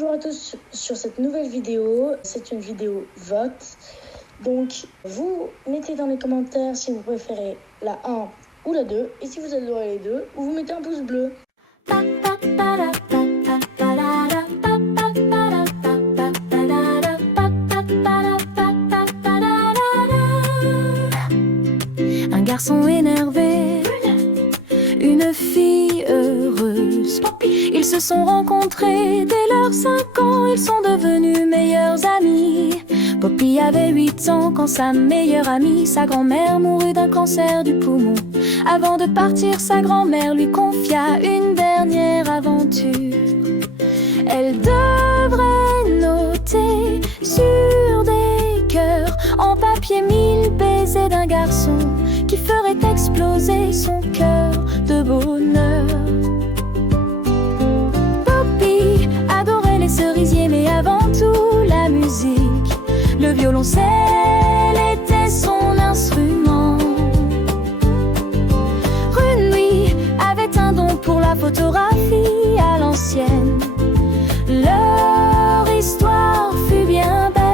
Bonjour à tous sur cette nouvelle vidéo. C'est une vidéo vote. Donc, vous mettez dans les commentaires si vous préférez la 1 ou la 2. Et si vous adorez les deux, vous mettez un pouce bleu. Un garçon énervé, une fille heureuse. Ils se sont rencontrés dès leurs 5 ans. Ils sont devenus meilleurs amis. Poppy avait 8 ans quand sa meilleure amie, sa grand-mère, mourut d'un cancer du poumon. Avant de partir, sa grand-mère lui confia une dernière aventure. Elle devrait noter sur des cœurs en papier 1000 baisers d'un garçon qui ferait exploser son cœur de bonheur. Poppy adorait les cerisiers, mais avant tout la musique. Le violoncelle était son instrument. Rune avait un don pour la photographie à l'ancienne. Leur histoire fut bien belle.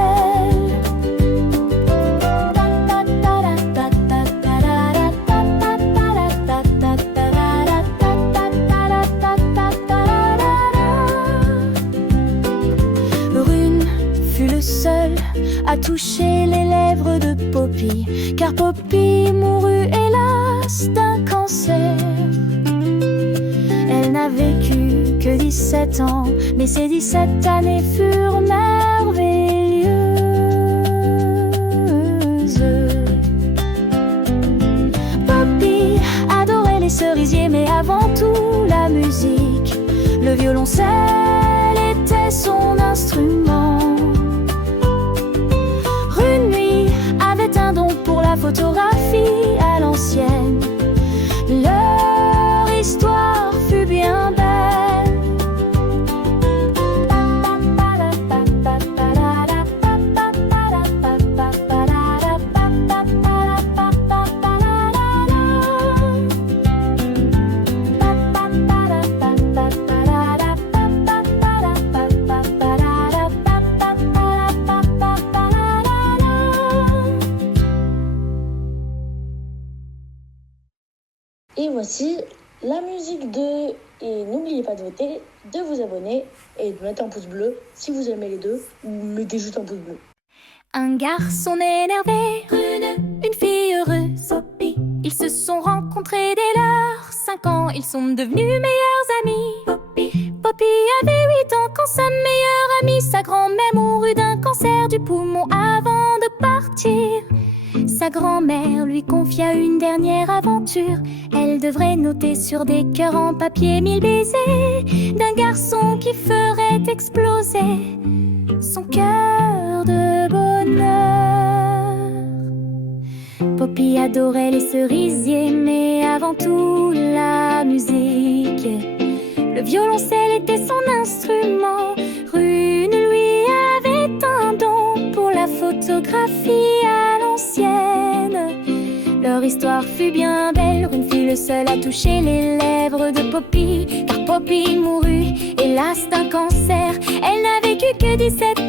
Rune fut le seul à toucher les lèvres de Poppy, car Poppy mourut hélas d'un cancer. Elle n'a vécu que 17 ans, mais ces 17 années furent merveilleuses. Poppy adorait les cerisiers, mais avant tout la musique. Le violoncelle était son instrument. Rune avait un don pour la photographie à l'ancienne. Leur histoire fut bien belle. Et voici la musique 2. Et n'oubliez pas de voter, de vous abonner et de mettre un pouce bleu si vous aimez les deux, ou mettez juste un pouce bleu. Un garçon énervé, Rune, une fille heureuse, Poppy. Ils se sont rencontrés dès leurs 5 ans. Ils sont devenus meilleurs amis. Poppy avait 8 ans quand sa meilleure amie, sa grand-mère, mourut d'un cancer du poumon. Avant de partir, sa grand-mère lui confia une dernière aventure. Elle devrait noter sur des cœurs en papier 1000 baisers d'un garçon qui ferait exploser son cœur de bonheur. Poppy adorait les cerisiers, mais avant tout la musique. Le violoncelle était son instrument. Rune, lui, avait un don pour la photographie à l'ancienne. Leur histoire fut bien belle. Rune fut le seul à toucher les lèvres de Poppy, car Poppy mourut hélas d'un cancer. Elle n'a vécu que 17